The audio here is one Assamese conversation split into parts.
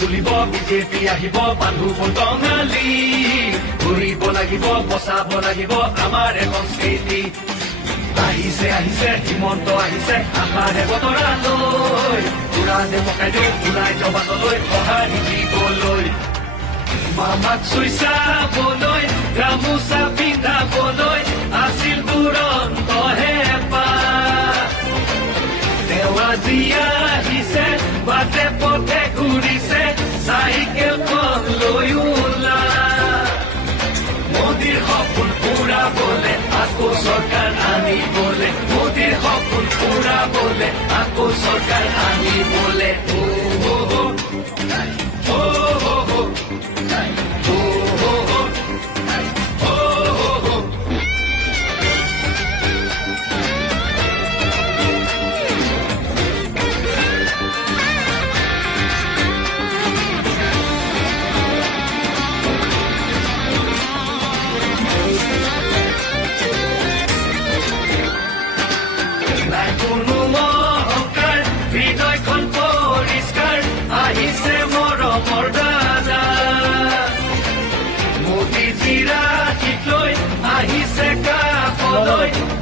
তুলিব বিজেপি আহিব বান্ধু বঙালী ঘূৰিব লাগিব বচাব লাগিব আমাৰ সংস্কৃতি আহিছে আহিছে হিমন্ত আহিছে আশাৰে বতৰালৈ পুৰা দেমকাই দিওঁ ওলাই জবাতলৈ সঁহাৰি দিবলৈ মামাক চুই চাবলৈ গামোচা পিন্ধাবলৈ আছিল দুৰন্তহে তেওঁ আজি আহিছে বাটে পথে ঘূৰিছে চাইকেলখন লৈ ওলা মোদীৰ সপোন পুৰাবলে আকৌ চৰকাৰ আনিবলে মোদীৰ সপোন পুৰাবলে আকৌ চৰকাৰ আনিবলে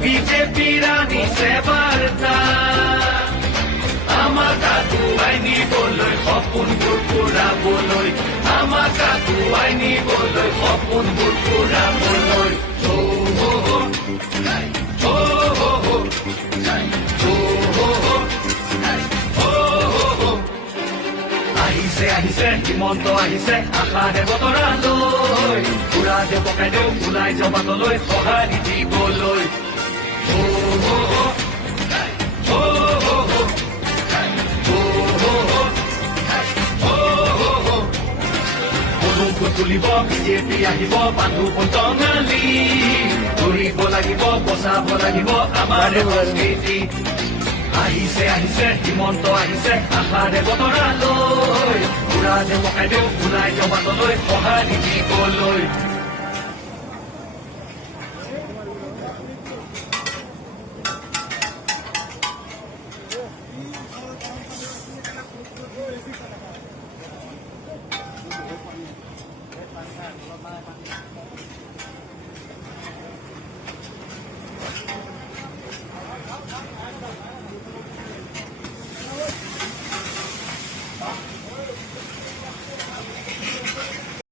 বিজেপিৰ আনিছে বাৰ্তা আমাক আগুৱাই নিবলৈ সপোনবোৰ পুৰাবলৈ আমাক আগুৱাই নিবলৈ সপোনবোৰ পুৰাবলৈ আহিছে আহিছে হিমন্ত আহিছে আশাৰে বতৰালৈ পুৰা দেমকাই দিওঁ ওলাই জবাতলৈ সঁহাৰি দিবলৈ তুলিব বিজেপি আহিব বান্ধু বঙালী ঘূৰিব লাগিব বচাব লাগিব আমাৰ সংস্কৃতি আহিছে আহিছে হিমন্ত আহিছে আশাৰে বতৰালৈ পুৰা দেমকাই দিওঁ ওলাই জবাতলৈ সঁহাৰি দিবলৈ